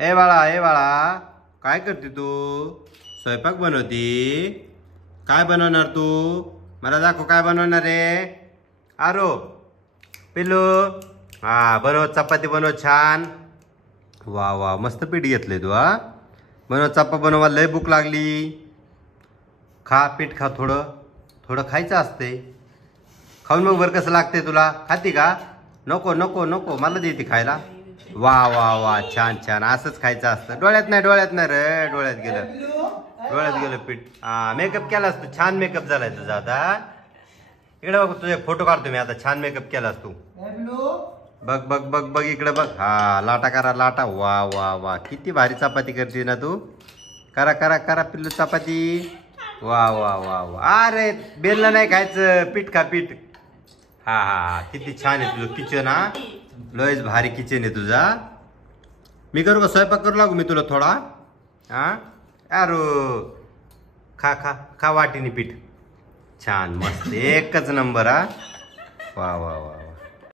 ए बाळा काय करते तू? स्वयंपाक बनवती? काय बनवणार तू? मला दाखव काय बनवणार रे. आरो पिल्लू, हा बनव चपाती बनव छान. वा वा मस्त पीठ घेतलंय तू. हा बनव चप्पा बनवा, लय भूक लागली. खा पीठ खा, थोडं थोडं खायचं असते. खाऊन मग बरं कसं लागते तुला? खाती का? नको नको नको मला देते खायला. वा वा वा छान छान, असंच खायचं असतं. डोळ्यात नाही रे, डोळ्यात गेलं पीठ. हा मेकअप केलास तू, छान मेकअप झालाय तुझा आता. इकडे बघ, तुझे फोटो काढतो मी आता. छान मेकअप केलास तू. बघ बघ बघ बघ इकडे बघ. हा लाटा करा लाटा. वा वा वा किती भारी चपाती करते ना तू. करा करा करा पिल्लू चपाती. वा वा वा वा. अरे बेलला नाही खायचं, पीठ खा पीठ. हा हा किती छान आहे तुझं किचन. हा लयच भारी किचन आहे तुझा. मी करू का स्वयंपाक करू लागू मी तुला थोडा? हा अरे खा खा खा वाटीने पीठ. छान मस्त एकच नंबर. हा वा वा वा.